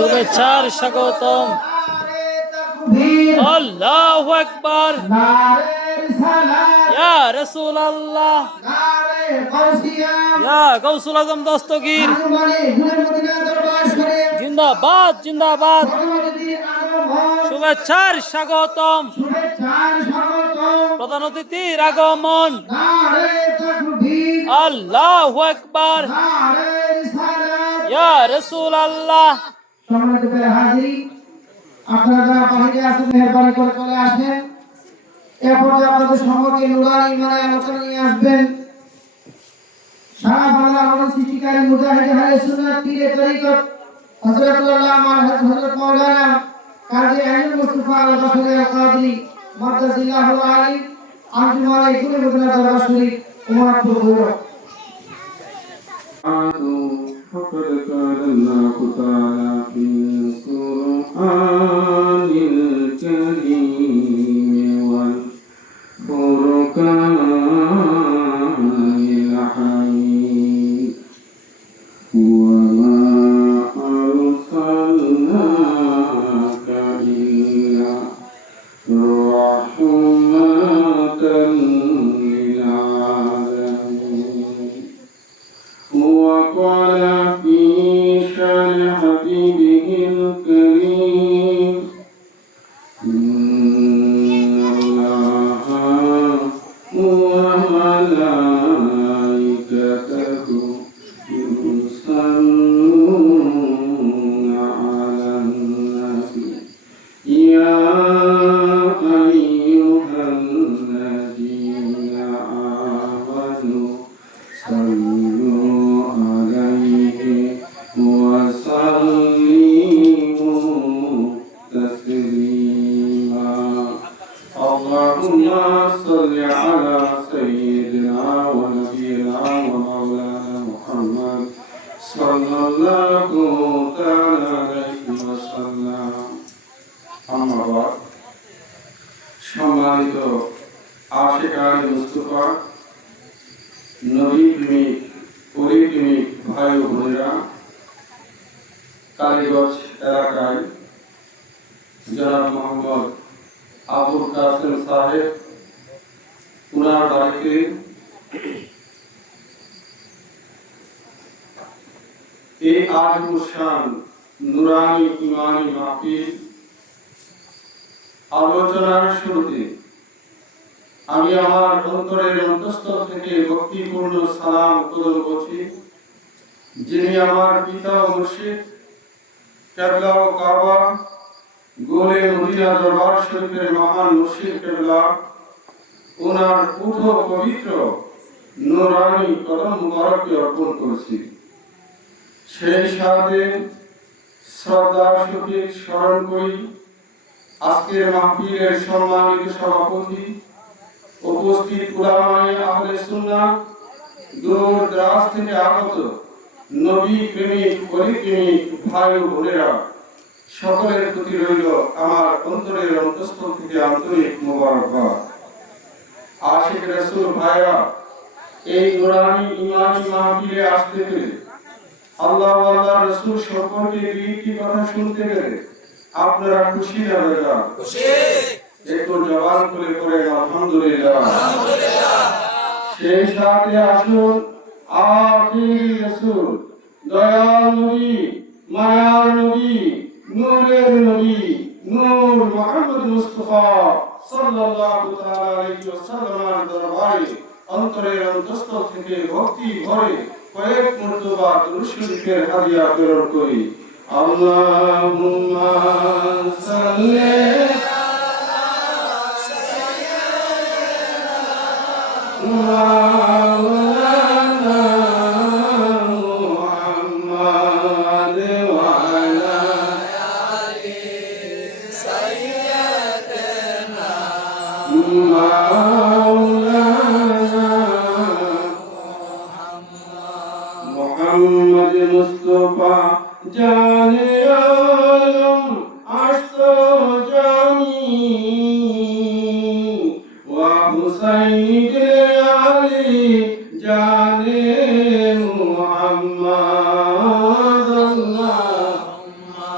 শুভেচ্ছার স্বাগতম। আল্লাহু আকবার। ইয়া রাসূলুল্লাহ, ইয়া গাউসুল আজম দস্তগীর জিন্দাবাদ জিন্দাবাদ। শুভেচ্ছার স্বাগতম, প্রধান অতিথির আগমন। আল্লাহু আকবার, ইয়া রাসূলুল্লাহ। সম্মানিত হাজির, আপনারা যারা বাহিরে আছেন মেহরবানি করে চলে আসবেন। এরপর আপনাদের সম্পর্কে নুরানি ইমানে আলোচনা নিয়ে আসবেন সারা বাংলা আমাদের সৃষ্টিকারী মুজাহিদ আহলে সুন্নাত পীরে তরিকত হযরতুল্লাহ হযরত মাওলানা কাজী আইনুল মুস্তাফা আল-বাশরি আল-কাদরি মাদ্দাজিল্লাহু আলী আঞ্জুমান ইকুল মদিনা দরবার শরীফ উমারপুর ভৈরব। فقد قال الله تعالى في القرآن الكريم والفرقان الحميد وما أرسلناك إلا رحمة للعالمين. وقال في شان حبيبه الكريم إن الله وملائكته يصلون على النبي يا أيها الذين آمنوا صلوا عليه وسلموا تسليما. اللهم صل على سيدنا ونبينا ومولانا محمد صلى الله تعالى عليه وسلم. أما بعد, সম্মানিত আশিকায়ে মুস্তাফা নবী প্রেমিক পরিপ্রেমিক ভাই ও বোনেরা, কালীগঞ্জ এলাকায় জনাব মোহাম্মদ আবুল কাসেম সাহেব উনার বাড়িতে এই আজমুশান নুরানি ইমানি মাহফিল আলোচনার শুরুতে আমি আমার অন্তরের অন্তঃস্থল থেকে ভক্তিপূর্ণ সালাম প্রদান করছি যিনি আমার পিতা ও মুর্শিদ কেবলা ও কাবা গোলে মদিনা দরবার শরীফের মহান মুর্শিদ কেবলা ওনার পুত্র পবিত্র নূরানি কদম মুবারকে অর্পণ করছি। সেই সাথে শ্রদ্ধার সহিত স্মরণ করি আজকের মাহফিলের সম্মানিত সভাপতি, উপস্থিত উলামায়ে আহলে সুন্নাহ, দূর দরাজ থেকে আগত নবী প্রেমিক পরিপ্রেমিক ভাই ও বোনেরা, সকলের প্রতি রইল আমার অন্তরের অন্তঃস্থল থেকে আন্তরিক মোবারকবাদ। আশিক রাসূল ভাইরা, এই নুরানি ইমানি মাহফিলে আসতে পেরে, আল্লাহ ও আল্লাহর রাসূল সম্পর্কে দুইটি কথা শুনতে পেরে আপনারা খুশি না বেজা? খুশি। একটু জবান খুলে পড়েন আলহামদুলিল্লাহ। আলহামদুলিল্লাহ। সেই সাথে আসুন আখির রাসূল, দয়াল নবী, মায়ার নবী, নূরের নবী, নূর মুহাম্মদ মুস্তাফা সাল্লাল্লাহু তাআলা আলাইহি ওয়াসাল্লামের দরবারে অন্তরের অন্তঃস্থল থেকে ভক্তি ভরে কয়েক মর্তবা দুরূদ শরীফের হাদিয়া প্রেরণ করি। আল্লাহুম্মা সাল্লি মাওলানা মুহাম্মদ ওয়া আলা আলি সাইয়্যিদানা মাওলানা মুহাম্মদ মুস্তাফা জানে আলম আশতো জামি ওয়া হুসাইন আলী জানে মুহাম্মদ আল্লাহুম্মা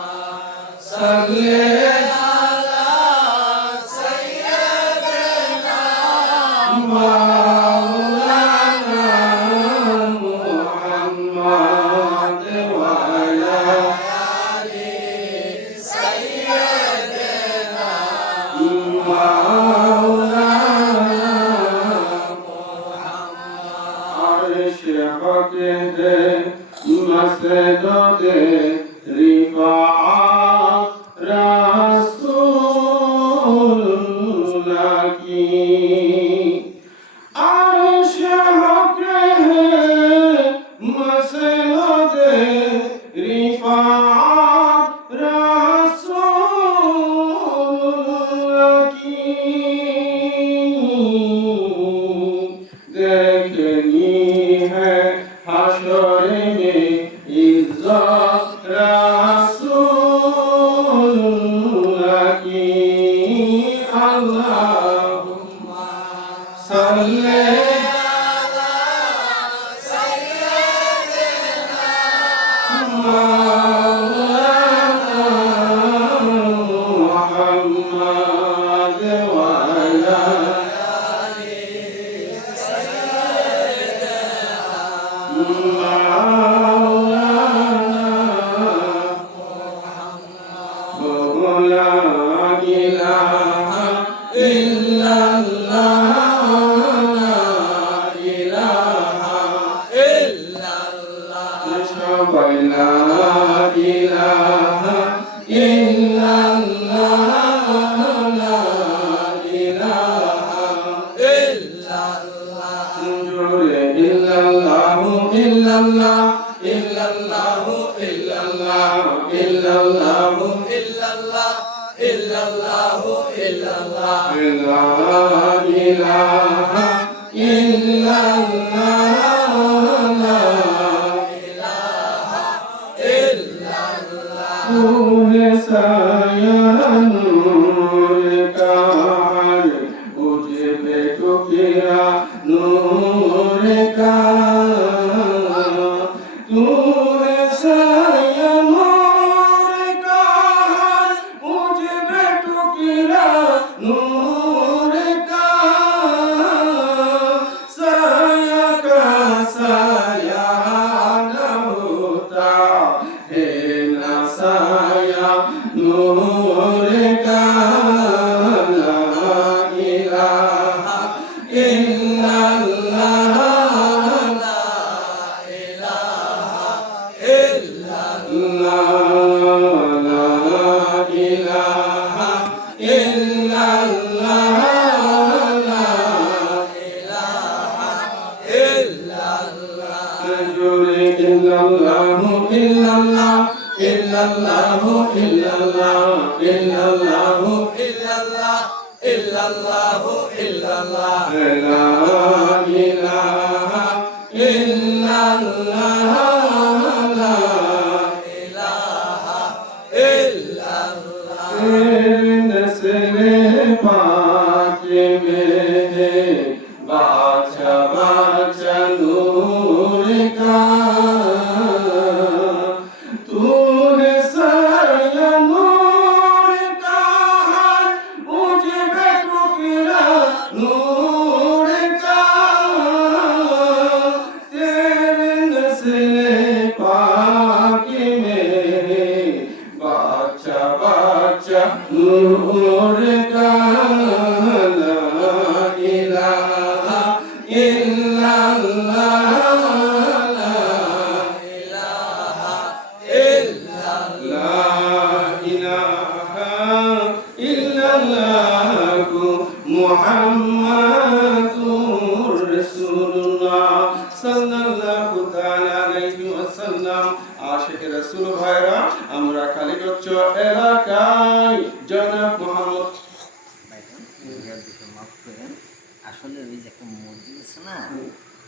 আসলে ওই যে একটা মসজিদ আছে না,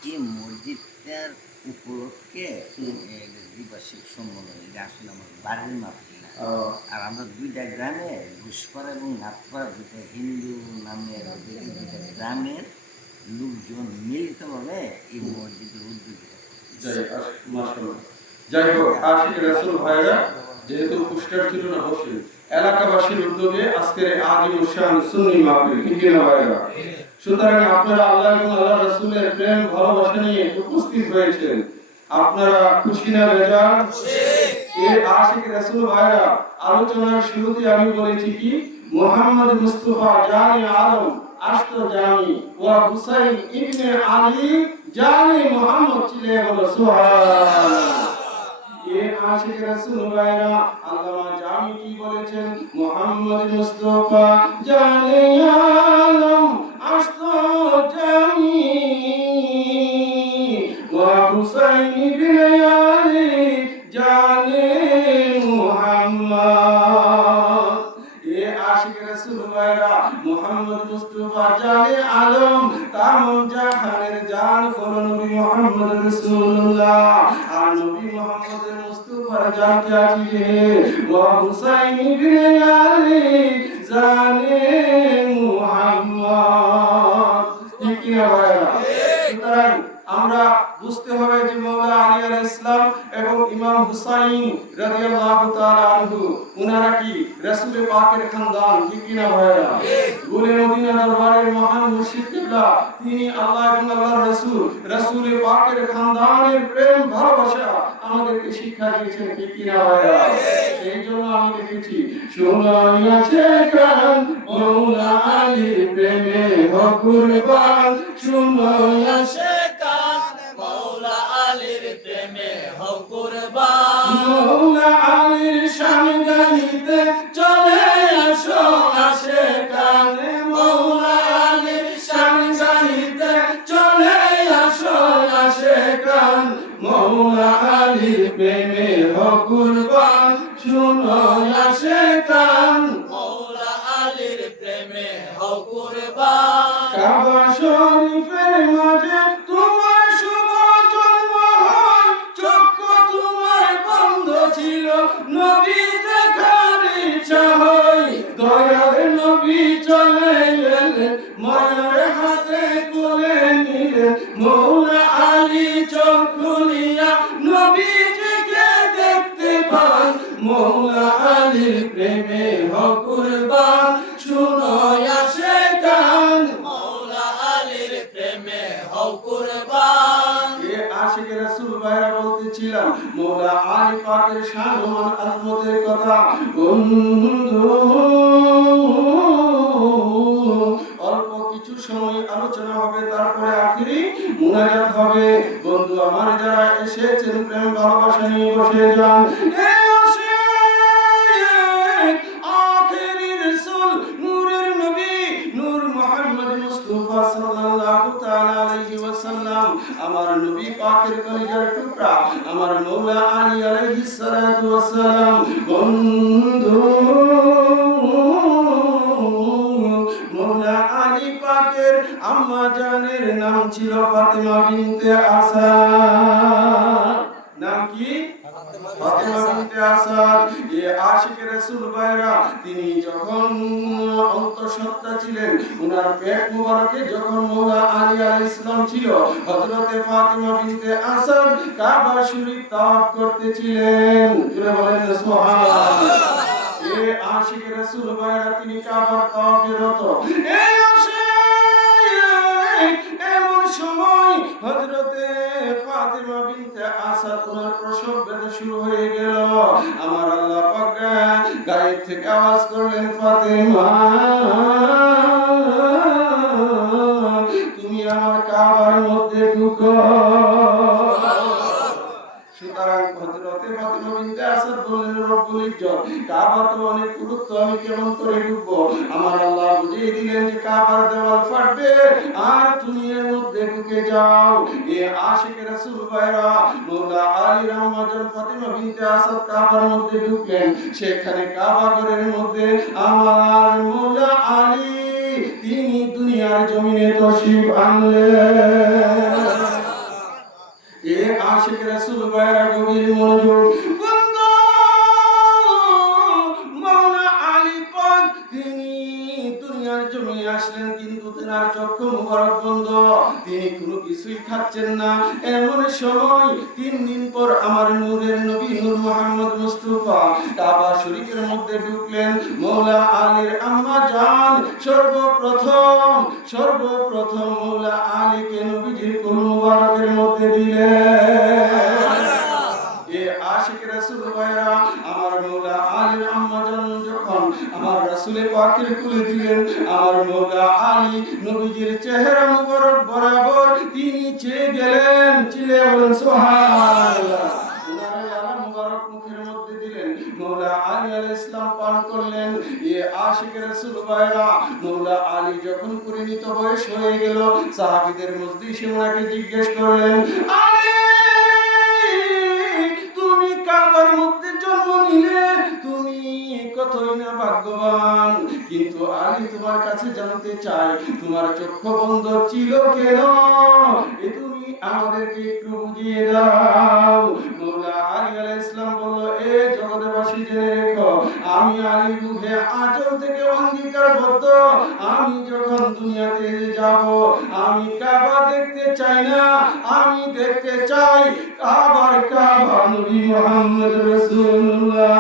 এই মসজিদটার উপলক্ষে দ্বিবার্ষিক সম্মেলন, এটা আসলে আমার বাড়ির মাহফিল না। আর আমরা দুইটা গ্রামে, ঘুষপাড়া এবং নাথপাড়া, দুইটা হিন্দু নামের দুইটা গ্রামের লোকজন মিলিতভাবে এই মসজিদের উদ্যোগী। যাই হোক, আশিক রাসূল ভাইরা যেহেতু পুরস্কার ছিল না বসে এলাকাবাসীর উদ্যোগে আজকের আদি অনুষ্ঠান সুন্নি মাহফিল ঠিক না ভাইরা? সুতরাং আপনারা আল্লাহ এবং আল্লাহ রাসূলের প্রেম ভালোবাসা নিয়ে উপস্থিত হয়েছেন, আপনারা খুশি না বেজার? এই আশিক রাসূল ভাইরা, আলোচনার শুরুতে আমি বলেছি কি মুহাম্মদ মুস্তাফা জানে আলম আশতো জামি ওয়া হুসাইন ইবনে আলী জানে মুহাম্মদ চিলে বলো সুবহানাল্লাহ। এই আশিক রাসূল ভাইরা আল্লামা জামি কি বলেছেন, মুহাম্মদ মুস্তাফা জানে আলম আশতো জামি ওয়া হুসাইন ইবনে আলী জানে মুহাম্মদ। এ আশিক রাসূল ভাইরা মুহাম্মদ মুস্তাফা জানে আলম তামাম জাহানের জান কোন নবী মুহাম্মদ রাসূলুল্লাহ। আর নবী মুহাম্মদের মুস্তাফার জান কে আছে ওয়া হুসাইন ইবনে আলী জানে মুহাম্মদ। ঠিক কি না ভাইরা? সুতরাং আমরা বুঝতে হবে যে মাওলানা আলী আলাইহিস সালাম এবং ইমাম হুসাইন রাদিয়াল্লাহু তাআলা আনহু উনারা কি রাসূল পাকের খানদান, ঠিক কি না ভাইরা? গুলে মদিনা দরবারের মহান মুর্শিদ কিবলা তিনি আল্লাহ এবং আল্লাহর রাসূল পাকের খানদানের প্রেম ভালোবাসা আমাদেরকে শিক্ষা দিয়েছেন, ঠিক কি না ভাইরা? সেই জন্য আমি লিখেছি শুনাইয়াছে কান মাওলানা আলীর প্রেমে হো কুরবান, শুনাইয়াছে মৌলা আলীর প্রেমে হও কুরবান। মৌলা আলীর শান গাইতে চলে আসো আশিকান, মৌলা আলীর শান গাইতে চলে আসো আশিকান, মৌলা আলীর প্রেমে হো কুরবান, শুনো আশিকান, মৌলা আলীর প্রেমে হও কুরবান। কাবা শরীফের মাঝে তোমার শুভ জন্ম হয়, চক্ষু তোমার বন্ধ ছিল, নবী দেখার ইচ্ছা হয়, দয়ার নবী চলে এলেন, মায়ের হাতে কোলে নিলেন, মৌলা আলী চোখ খুলিয়া নবীজিকে দেখতে পান, মৌলা আলীর প্রেমে হও কুরবান, শুনো আশিকান, মৌলা আলীর প্রেমে হও কুরবান। এ আশিক রাসূল ভাইরা বলতেছিলাম মৌলা আলী পাকের শান ও আজমতের কথা। বন্ধু অল্প কিছু সময় আলোচনা হবে, তারপরে আখেরি মুনাজাত হবে। বন্ধু আমার যারা এসেছেন প্রেম ভালোবাসা নিয়ে বসে যান। আখেরি রাসূল নূরের নবী নূর মুহাম্মদ মুস্তাফা সাল্লাল্লাহু তাআলা আলাইহি ওয়াসাল্লাম, আমার নবী পাকের কলিজার টুকরা আমার মৌলা আলী আলাইহিস সালাতু ওয়াসসালাম। বন্ধু মৌলা আলী পাকের আম্মা জানের নাম ছিল ফাতেমা বিনতে আসাদ। নাম কি? ফাতেমা বিনতে আসাদ। এই আশিক রাসূল ভাইরা তিনি যখন অন্তঃসত্ত্বা ছিলেন, ওনার পেট মুবারকে যখন মৌলা আলী আলাইহিস সালাম ছিল, হযরতে ফাতেমা বিনতে আসাদ কাবা শরীফ তাওয়াফ করতেছিলেন। জোরে বলেন সুবহানাল্লাহ। এই আশিক রাসূল ভাইরা তিনি কাবার তাওয়াফে রত। এই এমন সময় হযরতে ফাতেমা বিনতে আসাদ ওনার প্রসব ব্যথা শুরু হয়ে গেল। আমার আল্লাহ পাক গায়েব থেকে আওয়াজ করলেন, ফাতেমা তুমি আমার কাবার মধ্যে ঢুকো। সুতরাং হযরতে ফাতেমা বিনতে আসাদ বললেন, রব্বুল ইজ্জত কাবা তো অনেক গুরুত্ব, আমি কেমন করে ঢুকবো? আমার আল্লাহ বুঝিয়ে দিলেন যে কাবার দেওয়াল ফাটবে আর তুমি এর মধ্যে ঢুকে যাও। এ আশিক রাসূল ভাইরা মৌলা আলী রাহমাতুল ফাতেমা বিনতে আসাদ কাবার মধ্যে ঢুকলেন। সেখানে কাবা ঘরের মধ্যে আমার মৌলা আলী তিনি দুনিয়ার জমিনে তশরিফ আনলেন। এ আশিক রাসূল ভাইরা গভীর মনোযোগ। বন্ধু মাওলানা আলী পাক তিনি দুনিয়ার জমিনে আসলেন, কিন্তু তার চক্ষু মুবারক বন্ধ। তিনি কোনো কিছুই খাচ্ছেন না। এমন সময় 3 দিন পর আমার নূরের নবী নূর মুহাম্মদ মুস্তাফা কাবা শরীফের মধ্যে ঢুকলেন। মৌলা আলীর আম্মা জান সর্বপ্রথম মৌলা আলীকে নবীজির কোল মুবারকের মধ্যে দিলেন। এ আশিক রাসূল ভাইরা, আমার মৌলা আলীর আম্মা জান যখন আমার রাসূলে পাকের কোলে দিলেন, আমার মৌলা আলী নবীজির চেহারা মুবারক বরাবর তিনি চেয়ে গেলেন। চিল্লে বলেন সুবহানাল্লাহ। ওনার লালা মুবারক মুখের মধ্যে দিলেন। মৌলা আলী আলাইহিস সালাম পান করলেন। এ আশিক রাসূল ভাইরা, মৌলা আলী যখন পরিণত বয়স হয়ে গেল, সাহাবীদের মজলিসে ওনাকে জিজ্ঞেস করলেন, আলী তুমি কাবার মধ্যে জন্ম নিলে, তুমি কতই না ভাগ্যবান। কিন্তু আলী তোমার কাছে জানতে চাই, তোমার চক্ষু বন্ধ ছিল কেন? এ তুমি আমাদেরকে একটু বুঝিয়ে দাও। মৌলা আলী আলাইহিস সালাম বলল, এ জগৎবাসী জেনে রেখো, আমি আলী রূহে আজল থেকে অঙ্গীকারবদ্ধ, আমি যখন দুনিয়াতে যাব, আমি কাবা দেখতে চাই না, আমি দেখতে চাই কাবার কাবা নবী মুহাম্মদ রাসূলুল্লাহ।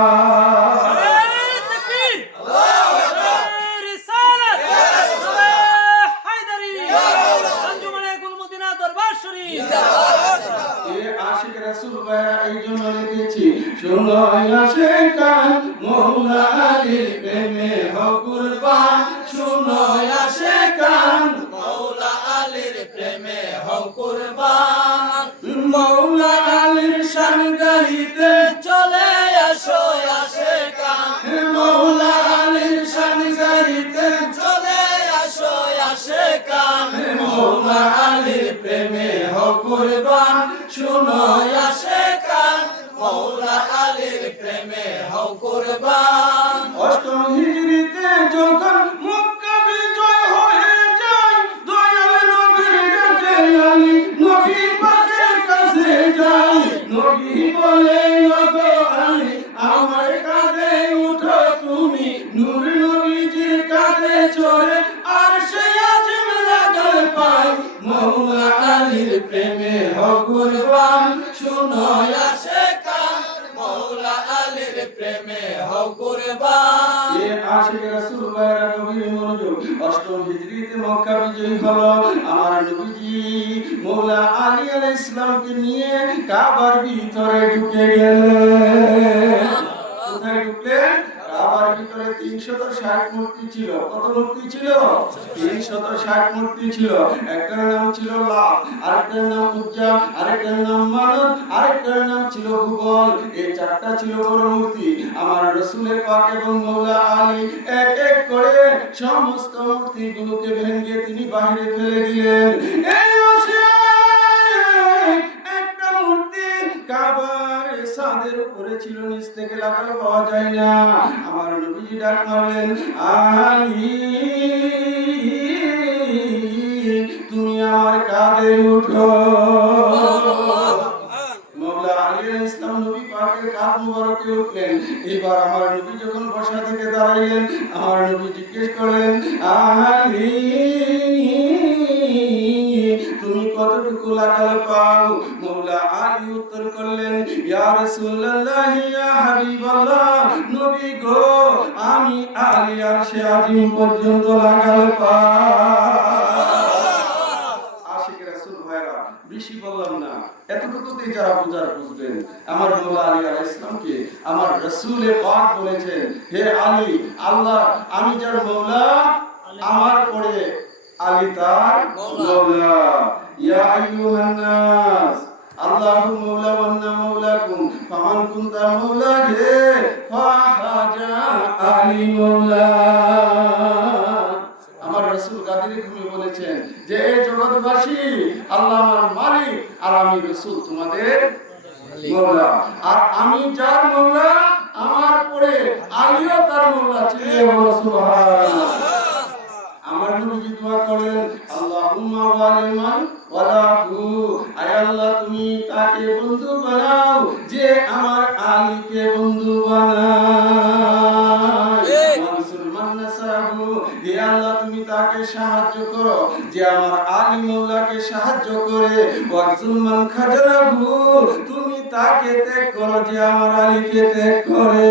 শোনো আশিকান মৌলা আলীর প্রেমে হও কুরবান, শোনো আশিকান মৌলা আলীর প্রেমে হও কুরবান। মৌলা আলীর শান গাইতে চলে আসো আশিকান, মৌলা আলীর শান গাইতে চলে আসো আশিকান মৌলা আলীর প্রেমে হও কুরবান। শোনো আশিকান মৌলা আলীর প্রেমে হও কুরবান। অষ্টম হিজরিতে যখন মক্কা বিজয় হয়ে যায়, দয়াল নবীর ডাকে আলী নবী পাকের কাছে যায়। নবী বলে, ওগো আলী আমার কাঁধে উঠো তুমি, নূর নবীজির কাঁধে চড়ে আরশে আজিম লাগাল পায়। মৌলা আলীর প্রেমে হও কুরবান, শোনো আশিকান মৌলা আলীর প্রেমে হও কুরবান। এ আশিক রাসূল ভাইরা গভীর মনোযোগ। অষ্টম হিজরিতে মক্কা বিজয় হলো। আমার নবীজি মৌলা আলী আলাইহিস সালামকে নিয়ে কাবার ভিতরে ঢুকে গেলেন। কোথায় ঢুকলেন? কাবার ভিতরে 360 মূর্তি ছিল। কত মূর্তি ছিল? 360 মূর্তি ছিল। একটার নাম ছিল লাত, আরেকটার নাম উজ্জা, আরেকটার নাম মানত, আরেকটার নাম ছিল হুবল। এই চারটা ছিল বড় মূর্তি। আমার রাসূলের পাক এবং মৌলা আলী এক এক করে সমস্ত মূর্তিগুলোকে ভেঙে তিনি বাইরে ফেলে দিলেন। এই একটা মূর্তি কাবার ছাদের উপরে ছিল, নিচ থেকে লাগানো পাওয়া যায় না। আমার নবীজি ডাক মারলেন, আলী তুমি আমার কাঁধে উঠো। মৌলা আলী আলাইহিস সালাম নবী পাকের কাঁধ মুবারকে উঠলেন। এবার আমার নবী যখন বসা থেকে দাঁড়াইলেন, আমার নবী জিজ্ঞেস করলেন, আলী তুমি কতটুকু লাগাল পাও? মৌলা আলী উত্তর করলেন, ইয়া রাসূলুল্লাহ ইয়া হাবিবাল্লাহ, নবী গো আমি আলী আরশে আজিম পর্যন্ত লাগাল পাও। আশিক রাসূল ভাইরা, বেশি বললাম না, এতটুকুতেই যারা বুঝার বুঝবেন। আমার মৌলা আলী আলাইহিস সালামকে আমার রাসূলে পাক বলেছেন, হে আলী, আল্লাহ আমি যার মৌলা, আমার পরে আলী তার মৌলা। ইয়া আইয়ুহান নাস আল্লাহু মাওলা ওয়া আন্না মাওলাকুম ফামান কুনতা মাওলাহে ফাহাজা আলী মাওলা। আমার রাসূল গাদিরে ঘুমিয়ে বলেছেন যে এই জগৎবাসী আল্লাহ আমার মালিক আর আমি রাসূল তোমাদের মাওলা, আর আমি যার মাওলা আমার পরে আলীও তার মাওলা। চিল্লিয়ে বলো সুবহানাল্লাহ। আমার নবী দোয়া করেন, আল্লাহুম্মা ওয়ালিমান ওয়ালাহু, আয় আল্লাহ তুমি তাকে বন্ধু বানাও যে আমার আলীকে বন্ধু বানায়। মানসুর মান নাসারাহু, হে আল্লাহ তুমি তাকে সাহায্য করো যে আমার আলী আলিমুল্লাহকে সাহায্য করে ওয়াজুলমান খাজারাহু তুমি তাকে ত্যাগ করো যে আমার আলীকে ত্যাগ করে।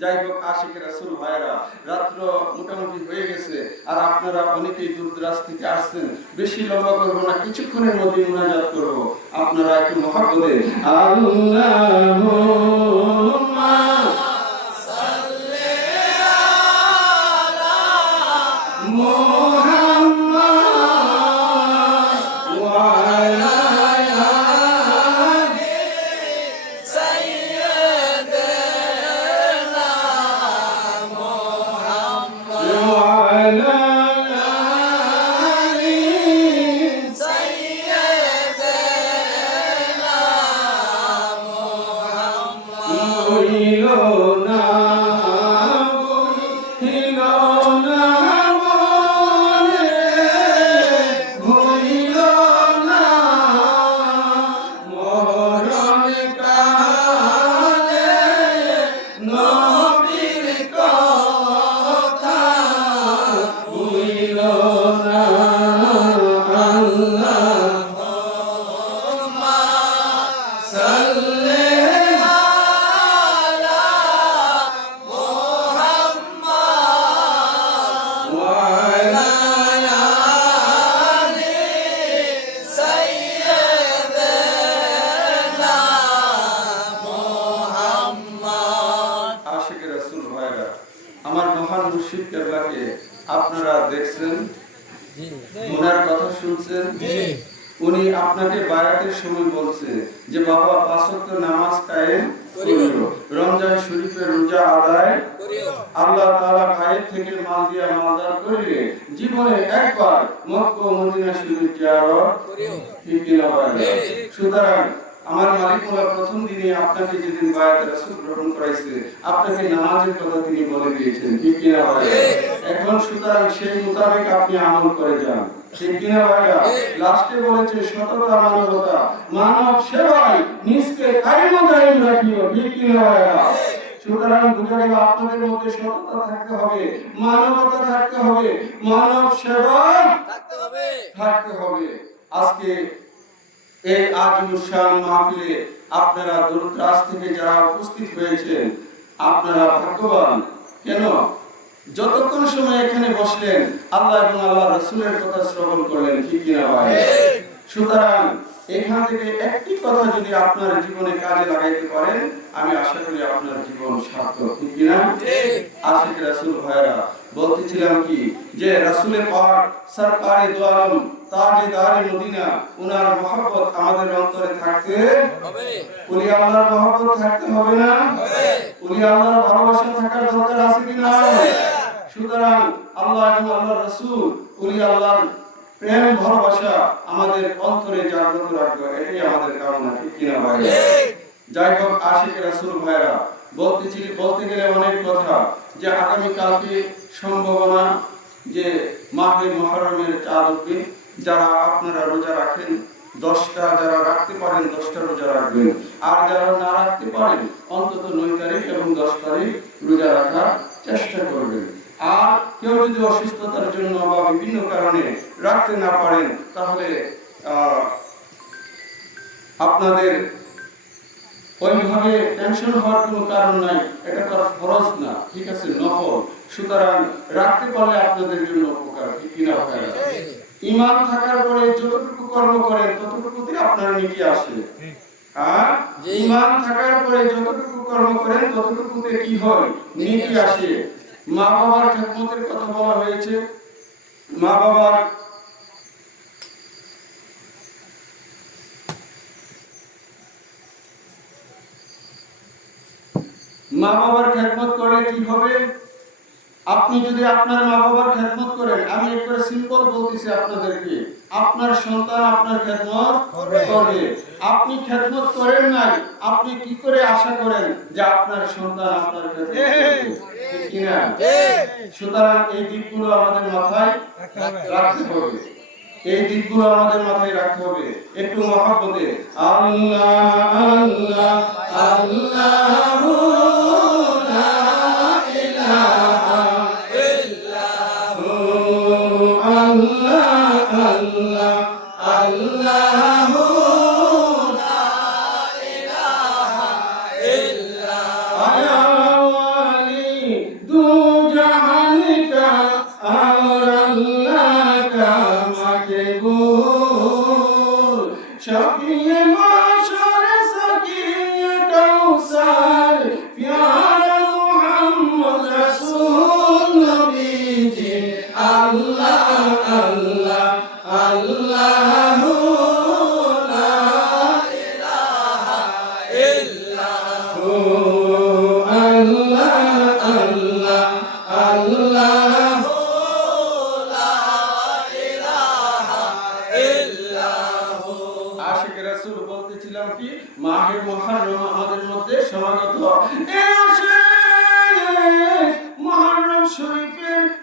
যাই হোক আশিক রাসূল ভাইরা, রাত্র মোটামুটি হয়ে গেছে আর আপনারা অনেকেই দূরদরাজ থেকে আসছেন, বেশি লম্বা করবো না, কিছুক্ষণের মধ্যে মুনাজাত করব। আপনারা একটু মহব্বতে আল্লাহুম্মা সাল্লি আলা মুহাম্মাদ ওয়া আলা আলি সাইয়্যিদিনা মুহাম্মদ ওয়া আলা আলি সাইয়্যিদিনা মুহাম্মদ হইল না হইল না মনে হইল না মরণ কালে নবীর কথা হইল না আল্লাহুম্মা সাল্লি আলা মুহাম্মদ ওয়া আলা আলি সাইয়্যিদিনা মুহাম্মদ। আশিক রাসূল ভাইরা, আমার মহান মুর্শিদ কেবলাকে আপনারা দেখছেন, ওনার কথা শুনছেন। উনি আপনাকে বায়াতের সময় বলছে যে বাবা 5 ওয়াক্ত নামাজ কায়েম করিও, রমজান শরীফের রোজা আদায় আল্লাহ তাআলা গায়েব থেকে মাল দিয়া মালদার করিলে জীবনে একবার মক্কা ও মদিনা শরীফ জিয়ারত ঠিক কি না ভাই? সুতরাং আমার মালিক মোলা প্রথম দিনে আপনাকে যেদিন বায়াত রাসূল গ্রহণ করাইছে আপনাকে নামাজের কথা তিনি বলে দিয়েছেন, ঠিক কি না ভাই? এখন সুতরাং সেই মোতাবেক আপনি আমল করে যান, ঠিক কি না ভাইরা? লাস্টে বলেছে সততা মানবতা, মানব সেবায় নিজকে কায়েম দায়েম রাখিও, ঠিক কি না ভাইরা? সুতরাং বুঝা গেল আপনাদের মধ্যে সততা থাকতে হবে, মানবতা থাকতে হবে, মানব সেবায় থাকতে হবে। থাকতে হবে। আজকে এই আজিমুশান মাহফিলে আপনারা দূরদরাজ থেকে যারা উপস্থিত হয়েছেন আপনারা ভাগ্যবান। কেন? যতক্ষণ সময় এখানে বসলেন আল্লাহ এবং আল্লাহ রাসূলের কথা শ্রবণ করলেন, ঠিক কি না ভাই? সুতরাং এখান থেকে একটি কথা যদি আপনার জীবনে কাজে লাগাইতে পারেন আমি আশা করি আপনার জীবন সার্থক, ঠিক কি না? আশিক রাসূল ভাইরা, বলতেছিলাম কি যে রাসূলের পাক সরকারে দো আলম তাজেদারে মদিনা উনার মহব্বত আমাদের অন্তরে থাকতে হবে। ওলি আল্লাহর মহব্বত থাকতে হবে না? ওলি আল্লাহর ভালোবাসা থাকার দরকার আছে কি না? সুতরাং আল্লাহ এবং আল্লাহর রাসূল ওলি আল্লাহর প্রেম ভালোবাসা আমাদের অন্তরে জাগ্রত রাখবে, এটাই আমাদের কামনা, ঠিক কি না ভাই? যাই হোক আশিক রাসূল ভাইরা, বলতে গেলে অনেক কথা, যে আগামী কালকে সম্ভাবনা যে মাহে মুহররমের চাঁদ উঠবে, যারা আপনারা রোজা রাখেন 10টা, যারা রাখতে পারেন 10টা রোজা রাখবেন, আর যারা না রাখতে পারেন অন্তত 9 তারিখ এবং 10 তারিখ রোজা রাখার চেষ্টা করবেন। আর কেউ যদি অসুস্থতার জন্য বা বিভিন্ন কারণে রাখতে না পারেন তাহলে আপনাদের ওইভাবে টেনশন হওয়ার কোনো কারণ নাই, এটা তো ফরজ না, ঠিক আছে, নফল। সুতরাং রাখতে পারলে আপনাদের জন্য উপকার, ঠিক কিনা ভাইরা? ঈমান থাকার পরে যতটুকু কর্ম করেন ততটুকুতে আপনার নেকি আসে। আর ঈমান থাকার পরে যতটুকু কর্ম করেন ততটুকুতে কি হয়? নেকি আসে। মা বাবার খেদমতের কথা বলা হয়েছে। মা বাবার খেদমত করলে কি হবে? আপনি যদি আপনার মা বাবার খেদমত করেন, আমি একবার সিম্পল বলতেছি আপনাদেরকে, আপনার সন্তান আপনার খেদমত করবে। আপনি খেদমত করেন নাই, আপনি কি করে আশা করেন যে আপনার সন্তান আপনার খেদমত করবে? ঠিক কি না? সুতরাং এই দিকগুলো আমাদের মাথায় রাখতে হবে, এই দিকগুলো আমাদের মাথায় রাখতে হবে। একটু মহব্বতে আল্লাহ আল্লাহ আল্লাহু লা ইলাহা ইল্লাহু আল্লাহ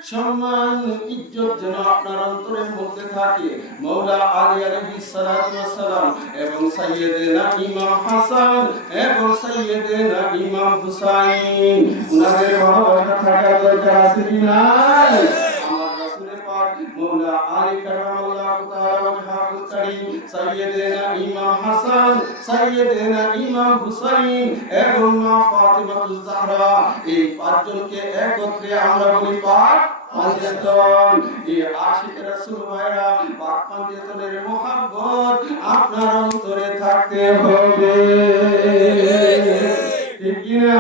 সম্মান ইজ্জত যেন আপনার অন্তরের মধ্যে থাকে। মওলা আলী আলাইহিস সালাতু ওয়াস সালাম এবং সাইয়্যিদনা ইমাম হাসান এবং সাইয়্যিদনা ইমাম হুসাইন, উনাদের ভালোবাসা থাকা দরকার আছে কি নাই? আমার রাসূলের পাক মওলা আলী কারামাল্লাহু তাআলা ওয়াজহাহুল কারীম, সাইয়্যিদনা ইমাম হাসান, সাইয়্যিদনা ইমাম হুসাইন এবং মা ফাতিমাতুজ জাহরা, এই পাঁচজনকে একত্রে আমরা বলি পাক পাঞ্জাতন। এই আশিক রাসূল ভাইরা পাক পাঞ্জাতনের মহব্বত আপনার অন্তরে থাকতে হবে, ঠিক কি না?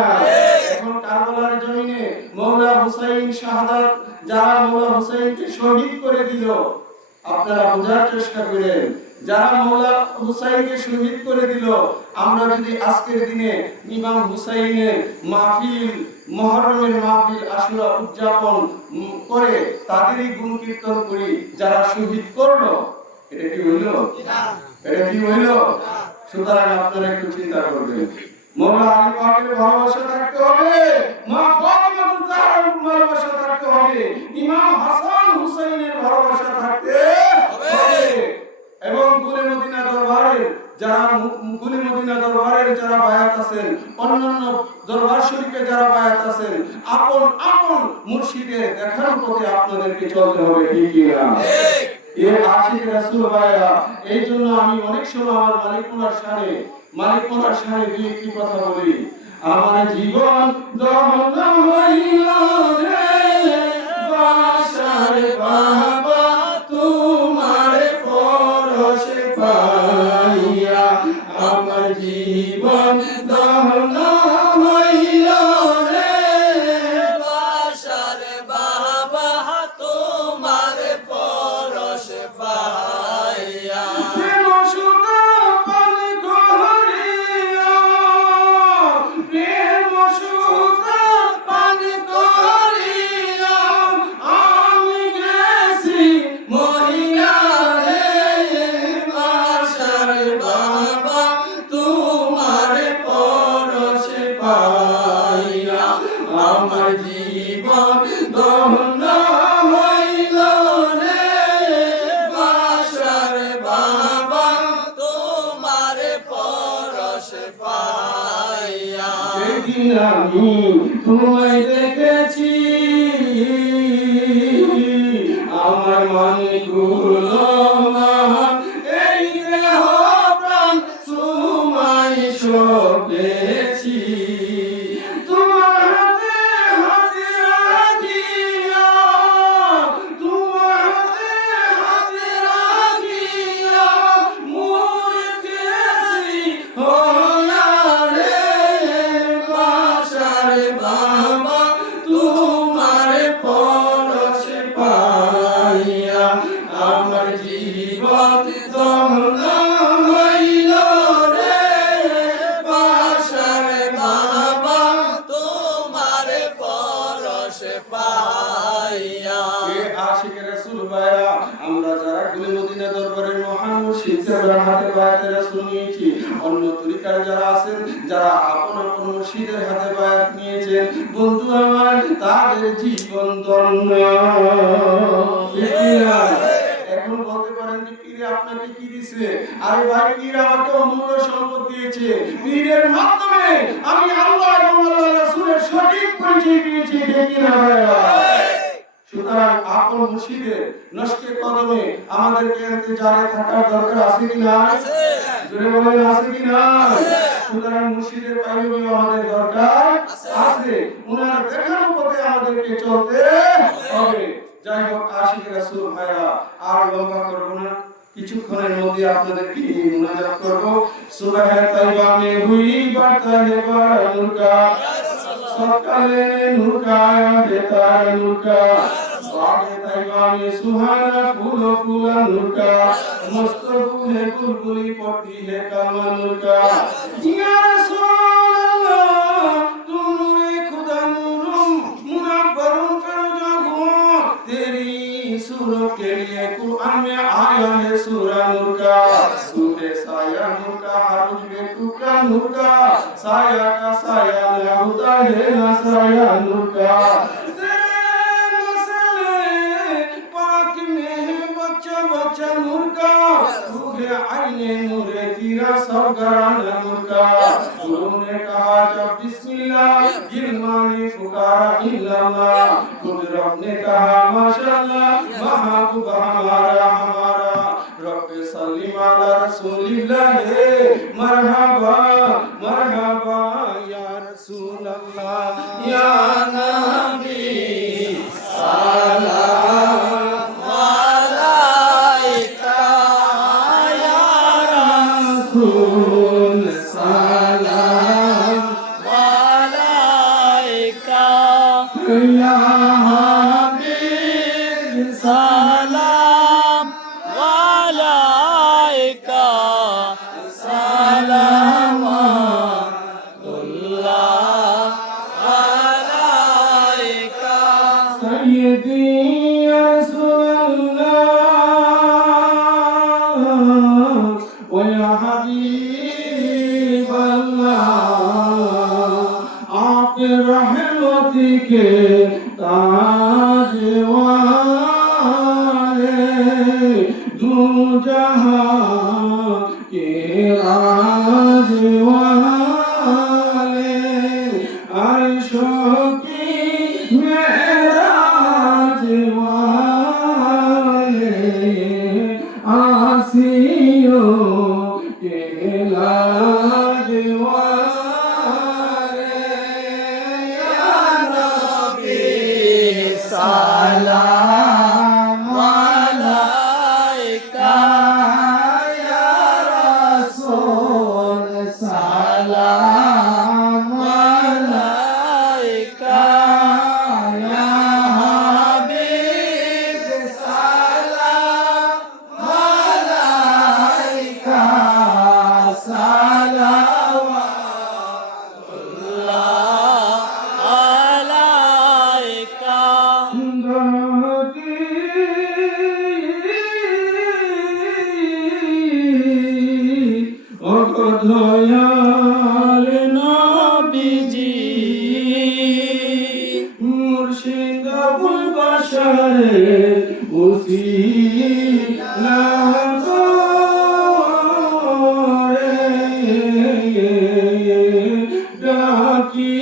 এখন কারবালার জমিনে মওলা হুসাইন শাহাদাত, যারা মওলা হুসাইনকে শহীদ করে দিল, আপনারা বোঝার চেষ্টা করেন, যারা মওলা হুসাইনকে শহীদ করে দিল, আমরা যদি আজকের দিনে ইমাম হুসাইনের মাহফিল, মুহররমের মাহফিল, আশুরা উদযাপন করে তাদেরই গুণ কীর্তন করি যারা শহীদ করলো, এটা কি হইল? এটা কি হইল? সুতরাং আপনারা একটু চিন্তা করবেন। মওলা আলী পাকের ভালোবাসা থাকতে হবে, মা ফাতিমাতুজ জাহরার ভালোবাসা থাকতে হবে, ইমাম হাসান হুসাইনের ভালোবাসা থাকতে হবে। এবং গুলে মদিনা দরবারের যারা যারা বায়াত আছেন, অন্যান্য দরবার শরীফে যারা বায়াত আছেন, আপন আপন মুর্শিদের দেখার পথে আপনাদেরকে চলতে হবে, ঠিক কি না? এই আশিক রাসূল ভাইরা, এই জন্য আমি অনেক সময় আমার মালিকুনার শানে দুই একটি কথা বলি। আমার জীবন দহন হইল রে বাসার বাবা, তোমার পরশ পাইয়া। আমার জীবন দহন হইল রে বাসার বাবা, তোমার পরশ পাইয়া। প্রেম সুধা পান করিয়া, প্রেম সুধা পান করিয়া, আমি গেছি মহিয়া রে বাসার বাবা, তোমার পরশ পাইয়া। আমার জীবন দহন হইল রে বাসার বাবা, তোমার পরশ পাইয়া। যেদিন আমি তোমায় দেখেছি, আমার মনগুলো এই দেহ প্রাণ তোমায় সঁপেছি। তোমার হাতে হাতে রাখিয়া, তোমার হাতে হাতে রাখিয়া, মুর্গেছি হইয়া রে বাসার বাবা, তোমার পরশ পাইয়া। আমার জীবন দহন হইল রে বাসার বাবা, তোমার পরশ পাইয়া। এ আশিক রাসূল ভাইরা, আমরা যারা গুলে মদিনা দরবারের মহান মুর্শিদের হাতে বায়াতে রাসূল নিয়েছি, অন্য তরিকার যারা আছেন, যারা আপন আপন মুর্শিদের হাতে বায়াত নিয়েছেন, বন্ধু আমার, তাদের জীবন ধন্য। এখন বলতে পারেন যে পীরে আপনাকে কি দিয়েছে? আরে ভাই, পীর আমাকে অমূল্য সম্পদ দিয়েছে। পীরের মাধ্যমে আমি আল্লাহ এবং আল্লাহর রাসূলের সঠিক পরিচয় পেয়েছি, ঠিক না ভাইরা? সুতরাং আপন মুর্শিদের নস্কে কদমে আমাদেরকে ইন্তজারে থাকার দরকার আছে কি না? জোরে বলেন, আছে কি না? সুতরাং মুর্শিদের পাইবি আমাদের দরকার আছে, উনার দেখানো পথে আমাদেরকে চলতে হবে। যাই হোক আশিক রাসূল ভাইরা, আর লম্বা করব না, কিছুক্ষণের মধ্যে আপনাদেরকে মুনাজাত করব। সুবহ তাইবা মে হুই বারতা হে বানুর কা, সকালে নূর কা দেতা নূর কা, বাগে তাইবা মে সুহানা ফুল ফুলা নূর কা, মস্ত ফুলে বুলবুলি পড়তি হে কালমা নূর কা। ইয়া রাসূলুল্লাহ তুম নূরে খুদা নূরুম মুনাব্বরুন ফিরজাহু, तेरी सूरत के लिए कुरान में आया है सूरा नूर का, सूरे साया नूर का, हरुज में टुकड़ा नूर का, साया का साया ना होता है ना साया नूर का। तेरे मसले नूर का रूहे आईने नूरे तेरा सरगराना नूर का उन्होंने कहा जब बिस्मिल्लाह गिरमाने पुकारा इल्लल्लाह खुद रब ने कहा माशाअल्लाह महबूब हमारा हमारा रब सल्ली अला रसूलिल्लाह मरहबा मरहबा या रसूल अल्लाह या नबी सलाम अलैका या रसूल सलाम अलैका या हबीब सलाम अलैका सलावतुल्लाह अलैका सय्यदी या रसूलल्लाह व या हबीबल्लाह आप रहमत के ताजवारे दो जहां के राजवारे अर्शों की मेराज वाले आसियों के लाज वाले या नबी सलाम अलैका या रसूल सलाम अलैका या हबीब सलाम अलैका सलावतुल्लाह अलैका দয়াল নবীজি মুর্শিদ আবুল বাশারের উসিলা করে ডাকি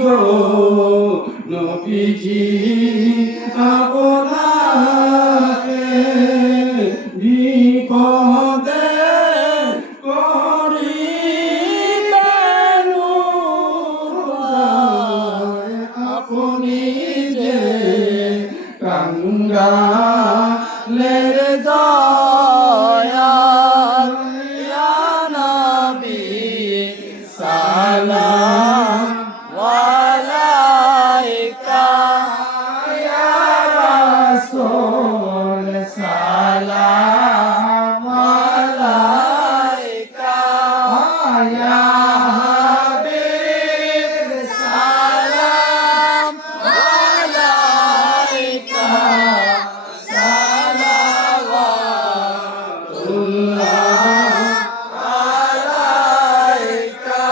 গো নবীজি আপনাকে বিপদে আপনি যে কাঙ্গালের দয়াল ইয়া নবী সালাম আলাইকা ইয়া রাসূল সালাম আলাইকা ইয়া হাবিব সালাম আলাইকা সালাওয়াতুল্লাহ আলাইকা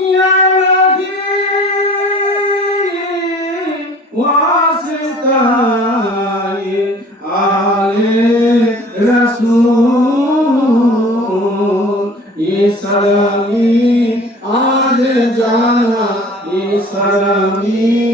ইয়া নবী ওয়াসিতায়ে আলে রাসূল ইসলামি আজ জানা ইসলামি